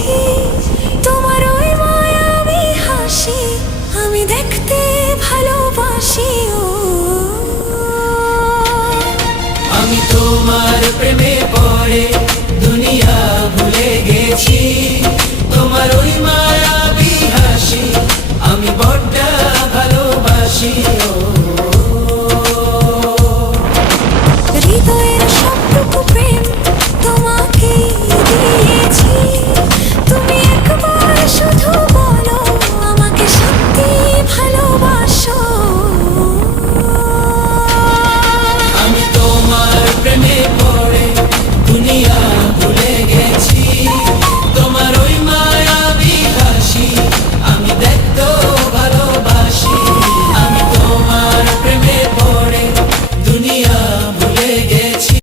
গেছি, তোমার ওই মায়াবী হাসি আমি দেখতে ভালোবাসি। ও আমি তোমার প্রেমে পড়ে দুনিয়া ভুলে গেছি, তোমার ওই মায়াবী হাসি আমি বড্ড ভালোবাসি। ও